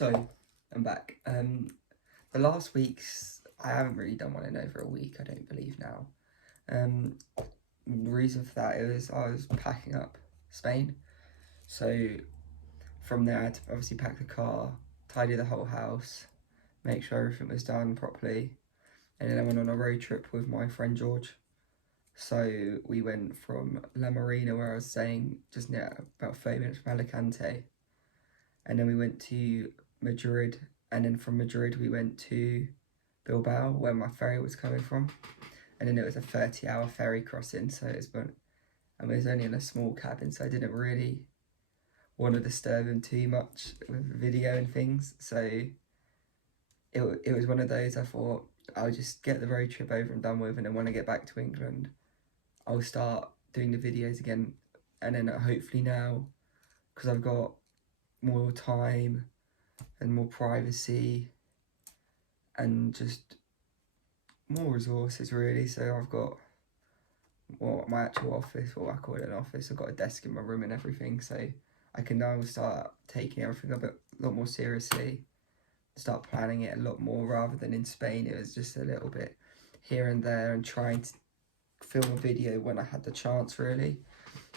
So, I'm back. The last weeks, I haven't really done one in over a week, I don't believe now. The reason for that is I was packing up Spain. So, from there, I had to obviously pack the car, tidy the whole house, make sure everything was done properly. And then I went on a road trip with my friend George. So, we went from La Marina, where I was staying, just near about 30 minutes from Alicante. And then we went to Madrid, and then from Madrid we went to Bilbao, where my ferry was coming from, and then it was a 30-hour ferry crossing. So it was only in a small cabin, so I didn't really want to disturb him too much with video and things. So it was one of those. I thought I'll just get the road trip over and done with, and then when I get back to England, I'll start doing the videos again, and then hopefully now, because I've got more time and more privacy and just more resources really. So I've got my actual office, what I call it an office. I've got a desk in my room and everything, so I can now start taking everything a lot more seriously, start planning it a lot more, rather than in Spain it was just a little bit here and there and trying to film a video when I had the chance really.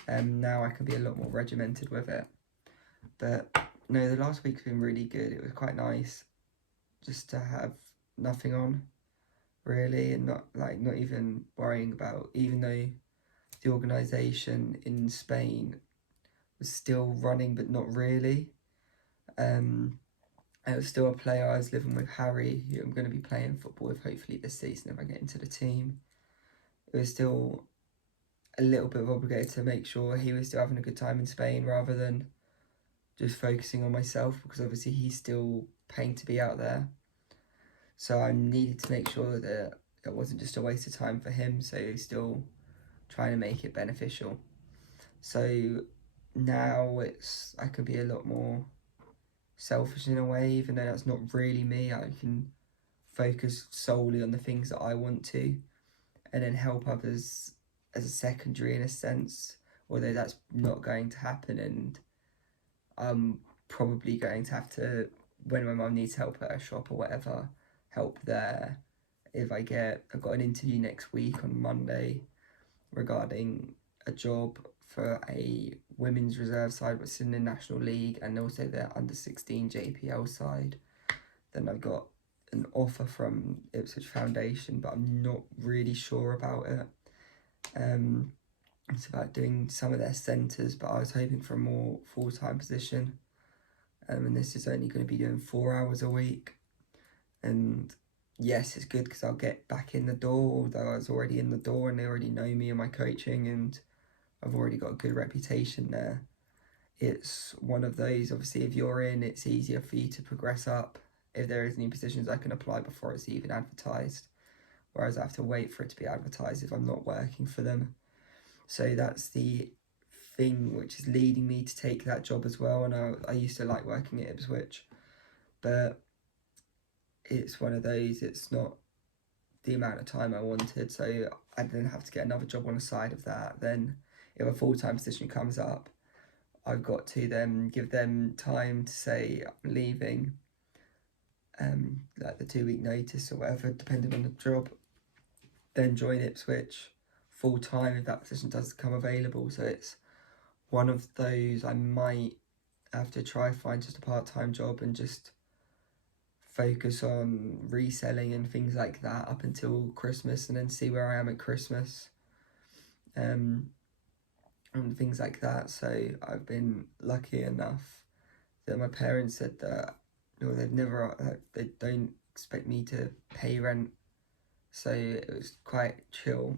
Now I can be a lot more regimented with it. But no, the last week's been really good. It was quite nice just to have nothing on really, and not even worrying about, even though the organisation in Spain was still running but not really. I was still a player. I was living with Harry, who I'm going to be playing football with hopefully this season if I get into the team. It was still a little bit of obligated to make sure he was still having a good time in Spain, rather than just focusing on myself, because obviously he's still paying to be out there. So I needed to make sure that it wasn't just a waste of time for him, so still trying to make it beneficial. So now I can be a lot more selfish in a way, even though that's not really me. I can focus solely on the things that I want to, and then help others as a secondary in a sense, although that's not going to happen, and I'm probably going to have to, when my mum needs help at a shop or whatever, help there. I've got an interview next week on Monday regarding a job for a women's reserve side, which is in the National League, and also their under-16 JPL side. Then I've got an offer from Ipswich Foundation, but I'm not really sure about it. It's about doing some of their centres, but I was hoping for a more full-time position. And this is only going to be doing 4 hours a week. And yes, it's good because I'll get back in the door, although I was already in the door and they already know me and my coaching, and I've already got a good reputation there. It's one of those, obviously, if you're in, it's easier for you to progress up. If there is any positions, I can apply before it's even advertised, whereas I have to wait for it to be advertised if I'm not working for them. So that's the thing which is leading me to take that job as well. And I used to like working at Ipswich, but it's one of those, it's not the amount of time I wanted, so I then have to get another job on the side of that. Then if a full-time position comes up, I've got to then give them time to say I'm leaving, like the 2-week notice or whatever, depending on the job, then join Ipswich full-time if that position does come available. So it's one of those, I might have to try find just a part-time job and just focus on reselling and things like that up until Christmas, and then see where I am at Christmas, and things like that. So I've been lucky enough that my parents said that they don't expect me to pay rent, so it was quite chill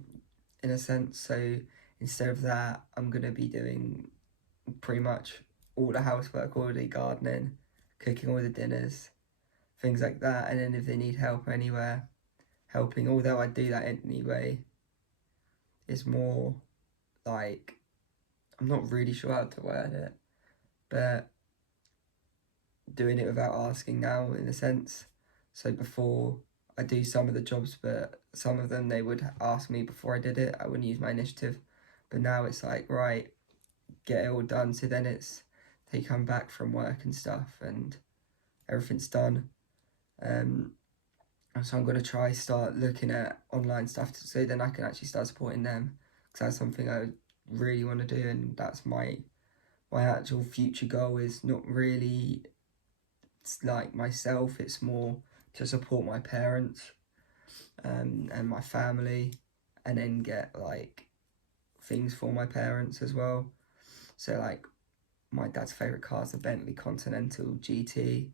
in a sense. So instead of that, I'm going to be doing pretty much all the housework, all the gardening, cooking all the dinners, things like that. And then if they need help anywhere, helping, although I do that anyway. It's more like, I'm not really sure how to word it, but doing it without asking now, in a sense. So before, I do some of the jobs, but some of them they would ask me before I did it. I wouldn't use my initiative. But now it's like, right, get it all done. So then it's, they come back from work and stuff, and everything's done. So I'm going to try start looking at online stuff so then I can actually start supporting them, because that's something I really want to do, and that's my actual future goal. Is not really, it's like myself, it's more to support my parents and my family, and then get like things for my parents as well. So like my dad's favourite car is a Bentley Continental GT,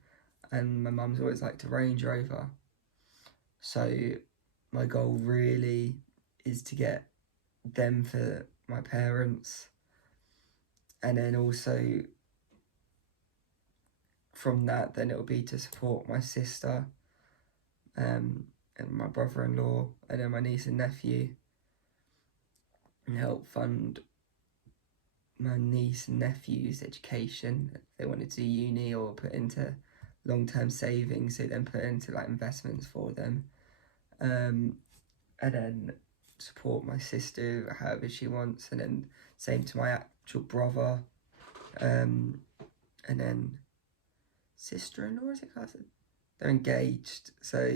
and my mum's always liked a Range Rover. So my goal really is to get them for my parents, and then also from that then it'll be to support my sister and my brother-in-law, and then my niece and nephew, and help fund my niece and nephew's education if they wanted to do uni, or put into long-term savings, so then put into like investments for them, and then support my sister however she wants, and then same to my actual brother, and then sister-in-law, is it cousin? They're engaged, so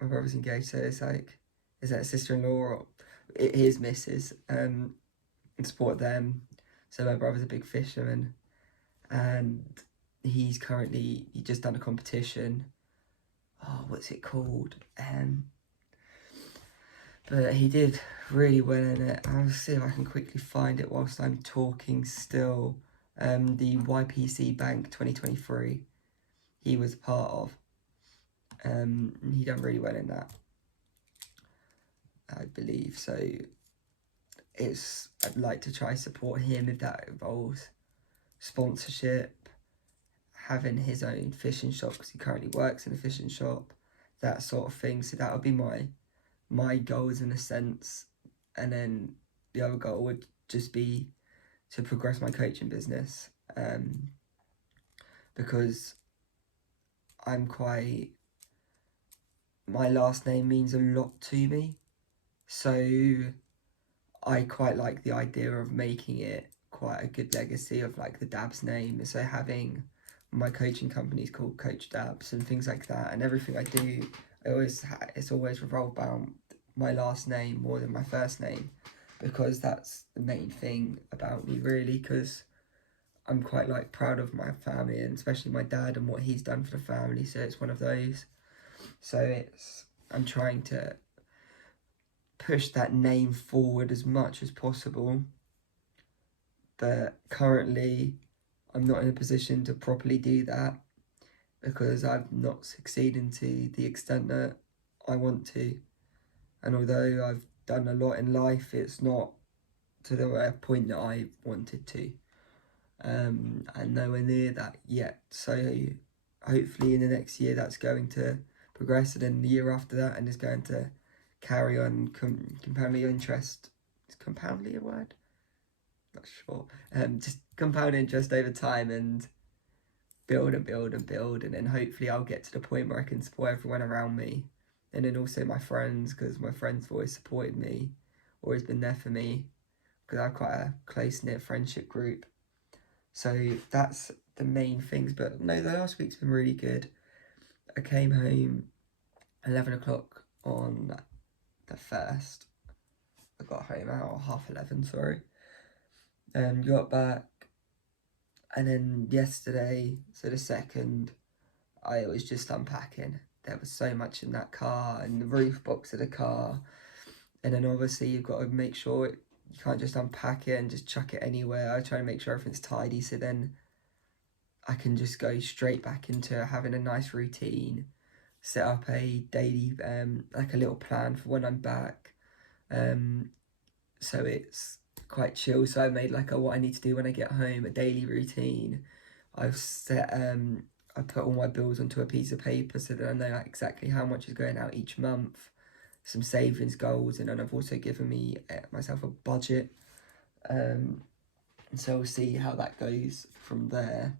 my brother's engaged, so it's like, is that a sister-in-law or his missus, and support them. So my brother's a big fisherman, and he just done a competition. Oh, what's it called? But he did really well in it. I'll see if I can quickly find it whilst I'm talking still. The YPC Bank 2023, he was part of. He done really well in that, I believe. So I'd like to try support him if that involves sponsorship, having his own fishing shop, because he currently works in a fishing shop, that sort of thing. So that would be my goals in a sense. And then the other goal would just be to progress my coaching business, because my last name means a lot to me, so I quite like the idea of making it quite a good legacy of like the Dabs name. So having my coaching company is called Coach Dabs and things like that, and everything I do, it's always revolved around my last name more than my first name, because that's the main thing about me really, because I'm quite like proud of my family, and especially my dad and what he's done for the family. So it's one of those. So I'm trying to push that name forward as much as possible, but currently I'm not in a position to properly do that, because I've not succeeded to the extent that I want to. And although I've done a lot in life, it's not to the point that I wanted to, and nowhere near that yet. So hopefully in the next year that's going to progress, and then the year after that, and it's going to carry on compounding interest. Is compoundly a word? Not sure. Just compound interest over time, and build and build and build, and then hopefully I'll get to the point where I can support everyone around me, and then also my friends, because my friends have always supported me, always been there for me, because I have quite a close-knit friendship group. So that's the main things. But no, the last week's been really good. I came home 11 o'clock on the 1st. I got home at 11:30, sorry. Got back, and then yesterday, so the 2nd, I was just unpacking. There was so much in that car, and the roof box of the car, and then obviously you've got to make sure you can't just unpack it and just chuck it anywhere. I try to make sure everything's tidy, so then I can just go straight back into having a nice routine, set up a daily, like a little plan for when I'm back. So it's quite chill. So I made like what I need to do when I get home, a daily routine. I've set, I put all my bills onto a piece of paper so that I know like exactly how much is going out each month, some savings goals, and then I've also given myself a budget. So we'll see how that goes from there,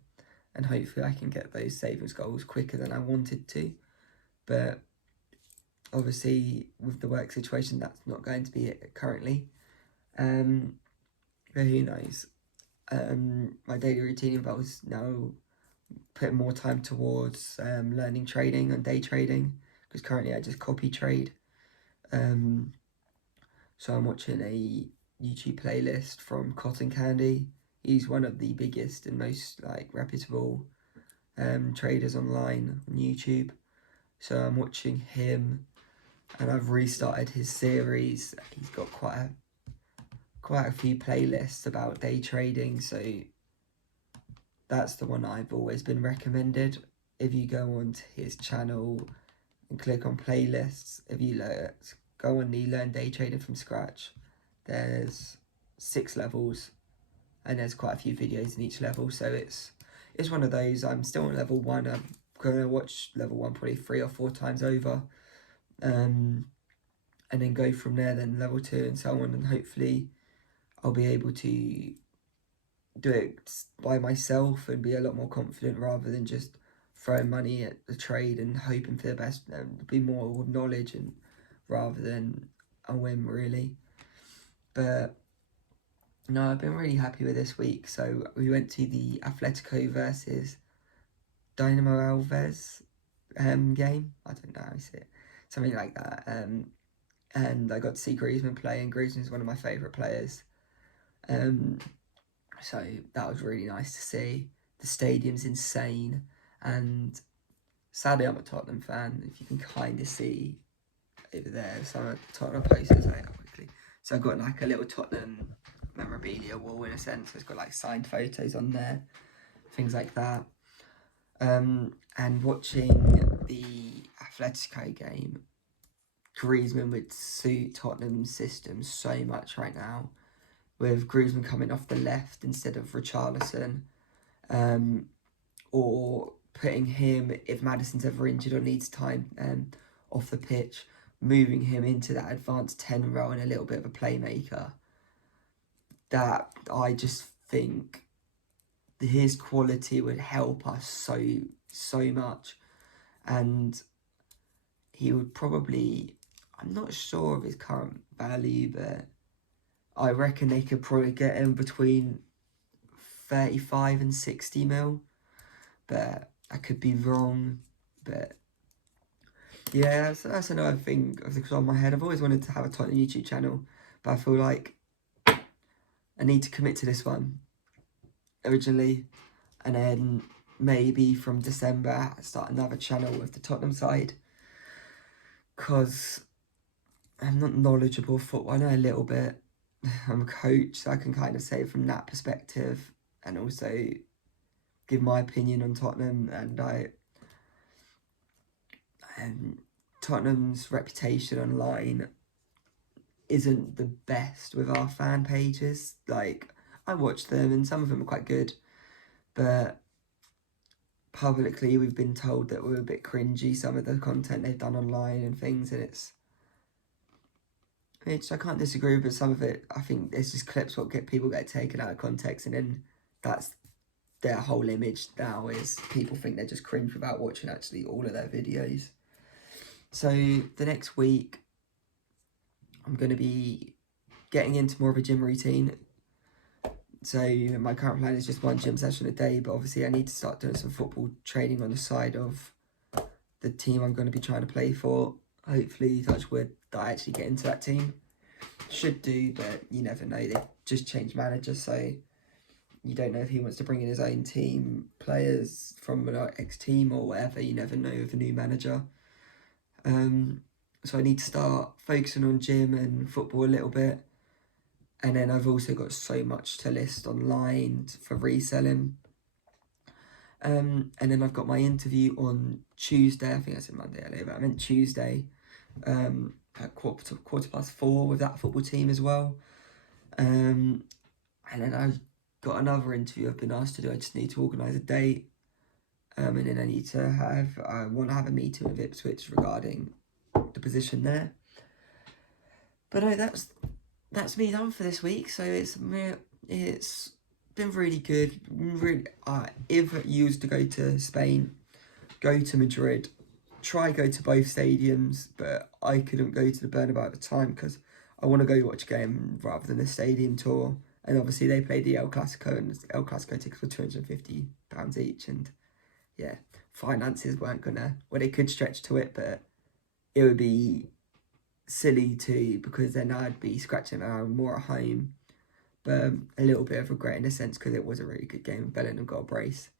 and hopefully I can get those savings goals quicker than I wanted to. But obviously with the work situation, that's not going to be it currently. But who knows? My daily routine involves now putting more time towards learning trading and day trading, because currently I just copy trade. So I'm watching a YouTube playlist from Cotton Candy. He's one of the biggest and most reputable traders online on YouTube. So I'm watching him, and I've restarted his series. He's got quite a few playlists about day trading, so that's the one I've always been recommended. If you go onto his channel and click on playlists, if you go on the Learn Day Trading from Scratch, there's 6 levels, and there's quite a few videos in each level, so it's one of those. I'm still on level 1. I'm going to watch level 1 probably 3 or 4 times over, and then go from there, then level 2 and so on, and hopefully I'll be able to do it by myself and be a lot more confident rather than just throwing money at the trade and hoping for the best, and be more with knowledge and rather than a whim, really. But no, I've been really happy with this week. So we went to the Atletico versus Dynamo Alves game. I don't know how to say it. Something like that. And I got to see Griezmann play, and Griezmann's one of my favourite players. So that was really nice to see. The stadium's insane, and sadly I'm a Tottenham fan, if you can kind of see over there. So I'm a Tottenham posters quickly. So I've got like a little Tottenham memorabilia wall in a sense. It's got like signed photos on there, things like that. And watching the Atletico game, Griezmann would suit Tottenham's system so much right now, with Griezmann coming off the left instead of Richarlison, or putting him, if Maddison's ever injured or needs time off the pitch, moving him into that advanced 10 role and a little bit of a playmaker. That I just think his quality would help us so much, and he would probably, I'm not sure of his current value, but I reckon they could probably get him between 35 and 60 mil, but I could be wrong. But yeah, that's another thing off the top of my head. I've always wanted to have a Tottenham YouTube channel, but I feel like I need to commit to this one originally, and then maybe from December start another channel with the Tottenham side, because I'm not knowledgeable of football. I know a little bit. I'm a coach, so I can kind of say from that perspective, and also give my opinion on Tottenham. And Tottenham's reputation online isn't the best with our fan pages. Like, I watch them and some of them are quite good, but publicly we've been told that we're a bit cringy, some of the content they've done online and things, and which I can't disagree with, but some of it, I think it's just clips people get taken out of context, and then that's their whole image now, is people think they're just cringe without watching actually all of their videos. So the next week, I'm going to be getting into more of a gym routine. So my current plan is just 1 gym session a day, but obviously I need to start doing some football training on the side of the team I'm going to be trying to play for. Hopefully, touch wood, that I actually get into that team. Should do, but you never know. They just changed manager, so you don't know if he wants to bring in his own team players from an ex-team or whatever. You never know with a new manager. So I need to start focusing on gym and football a little bit. And then I've also got so much to list online for reselling. And then I've got my interview on Tuesday. I think I said Monday earlier, but I meant Tuesday, at quarter past 4 with that football team as well. And then I've got another interview I've been asked to do. I just need to organise a date. And then I want to have a meeting with Ipswich regarding the position there. But no, that's me done for this week. So it's been really good. Really, if you was to go to Spain, go to Madrid, try go to both stadiums, but I couldn't go to the Bernabeu at the time because I want to go watch a game rather than a stadium tour. And obviously they played the El Clasico, and El Clasico tickets were £250 each, and yeah, finances weren't gonna, well, they could stretch to it, but it would be silly too, because then I'd be scratching around more at home. But a little bit of regret in a sense, because it was a really good game. Bellingham got a brace.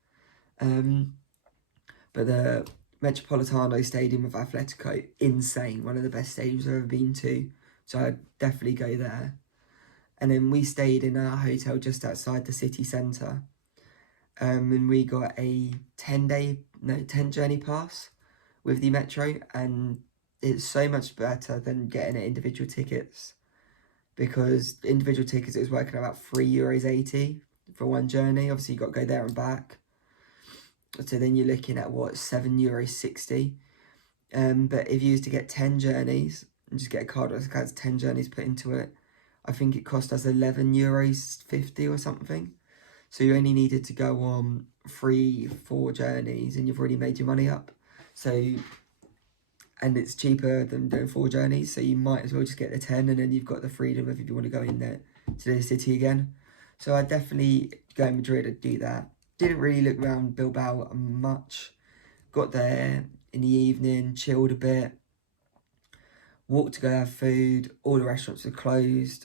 But the Metropolitano Stadium of Atletico, insane. One of the best stadiums I've ever been to. So I'd definitely go there. And then we stayed in a hotel just outside the city centre. And we got a 10 journey pass with the Metro. And it's so much better than getting individual tickets. Because individual tickets, it was working about €3.80 for one journey. Obviously, you've got to go there and back. So then you're looking at, what, €7.60. But if you used to get 10 journeys, and just get a card that has 10 journeys put into it, I think it cost us €11.50 or something. So you only needed to go on 3-4 journeys, and you've already made your money up. So, and it's cheaper than doing 4 journeys, so you might as well just get the 10, and then you've got the freedom of if you want to go in there to the city again. So I'd definitely go in Madrid and do that. Didn't really look around Bilbao much. Got there in the evening, chilled a bit, walked to go have food. All the restaurants were closed.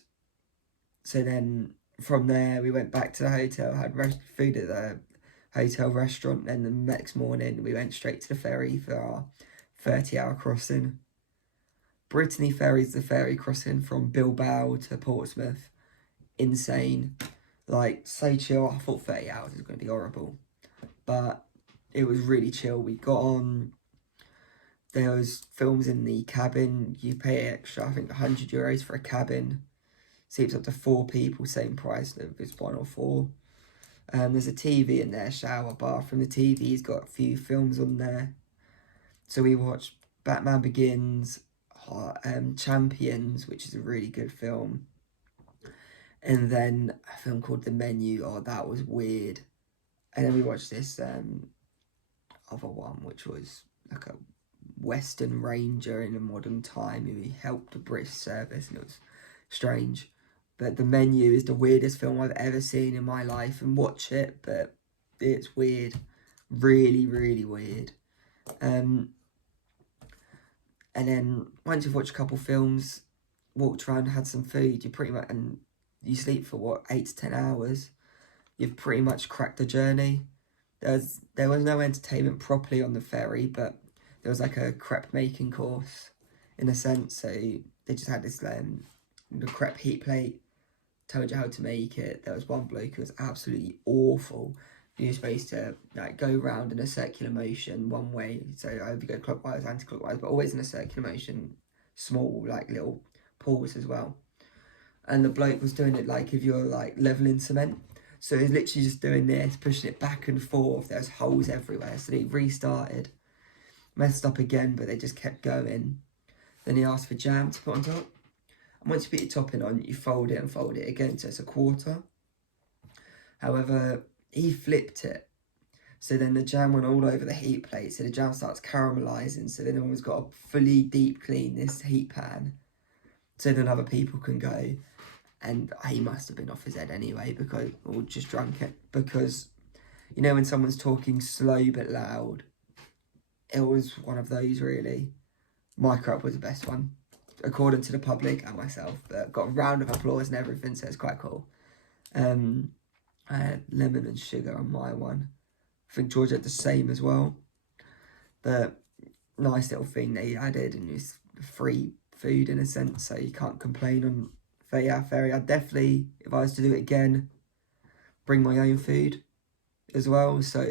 So then from there, we went back to the hotel, had food at the hotel restaurant. Then the next morning, we went straight to the ferry for our 30-hour crossing. Brittany Ferry is the ferry crossing from Bilbao to Portsmouth. Insane. Like, so chill. I thought 30 hours was going to be horrible. But it was really chill. We got on. There was films in the cabin. You pay extra, I think €100 for a cabin. Seats up to 4 people, same price if it's 1 or 4. There's a TV in there, shower, bathroom. The TV's got a few films on there. So we watched Batman Begins, Champions, which is a really good film. And then a film called The Menu. Oh, that was weird. And then we watched this other one, which was like a Western Ranger in a modern time who helped the British service, and it was strange. But The Menu is the weirdest film I've ever seen in my life, and watch it, but it's weird. Really, really weird. And then once you've watched a couple films, walked around, had some food, you pretty much, and you sleep for what, 8 to 10 hours, you've pretty much cracked the journey. There was no entertainment properly on the ferry, but there was like a crepe making course in a sense. So they just had this the crepe heat plate, told you how to make it. There was one bloke who was absolutely awful. You're supposed to like go round in a circular motion one way, so either go clockwise, anti-clockwise, but always in a circular motion, small like little pause as well. And the bloke was doing it like if you're like leveling cement. So he's literally just doing this, pushing it back and forth. There's holes everywhere. So they restarted, messed up again, but they just kept going. Then he asked for jam to put on top. And once you put your topping on, you fold it and fold it again, so it's a quarter. However, he flipped it. So then the jam went all over the heat plate. So the jam starts caramelising. So then everyone's got to fully deep clean this heat pan, so then other people can go. And he must have been off his head anyway, or just drunk it. Because, you know, when someone's talking slow but loud, it was one of those, really. My crop was the best one, according to the public and myself. But got a round of applause and everything, so it's quite cool. I had lemon and sugar on my one. I think George had the same as well. But nice little thing they added, and it's free food in a sense, so you can't complain on ferry. I'd definitely, if I was to do it again, bring my own food as well. So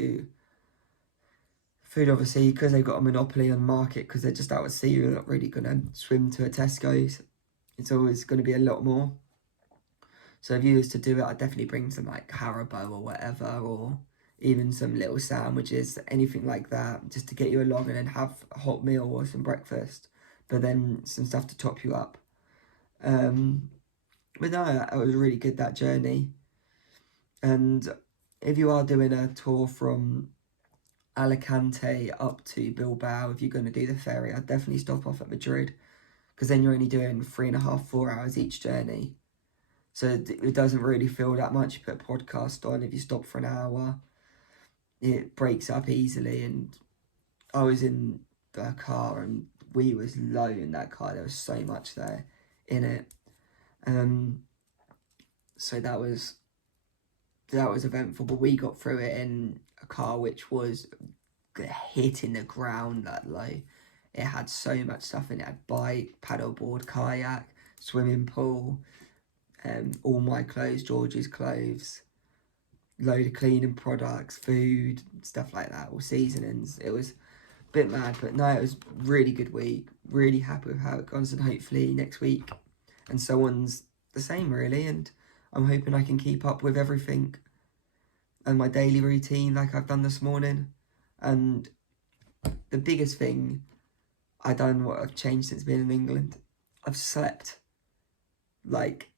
food, obviously, because they've got a monopoly on the market, because they're just out at sea, you're not really going to swim to a Tesco's. It's always going to be a lot more. So if you was to do it, I'd definitely bring some like Haribo or whatever, or even some little sandwiches, anything like that, just to get you along, and then have a hot meal or some breakfast, but then some stuff to top you up. But no, it was really good, that journey. And if you are doing a tour from Alicante up to Bilbao, if you're going to do the ferry, I'd definitely stop off at Madrid, because then you're only doing 3.5, 4 hours each journey. So it doesn't really feel that much. You put a podcast on if you stop for an hour. it breaks up easily, and I was in the car and we was low in that car. There was so much there in it. So that was eventful, but we got through it in a car which was hitting the ground that low. It had so much stuff in it. It had bike, paddleboard, kayak, swimming pool, all my clothes, George's clothes, load of cleaning products, food, stuff like that, all seasonings. It was a bit mad, but no, it was really good week. Really happy with how it goes, and hopefully next week and so on's the same, really. And I'm hoping I can keep up with everything and my daily routine like I've done this morning. And the biggest thing I done, what I've changed since being in England, I've slept. Like,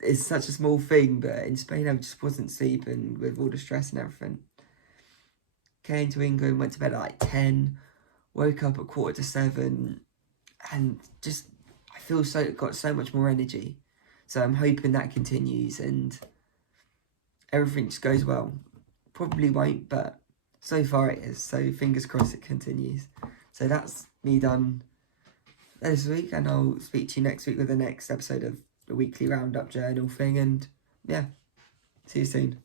it's such a small thing, but in Spain I just wasn't sleeping with all the stress and everything. Came to England, went to bed at like 10, woke up at 6:45, and just, I feel got so much more energy. So I'm hoping that continues and everything just goes well. Probably won't, but so far it is. So fingers crossed it continues. So that's me done this week, and I'll speak to you next week with the next episode of the weekly roundup journal thing. And yeah, see you soon.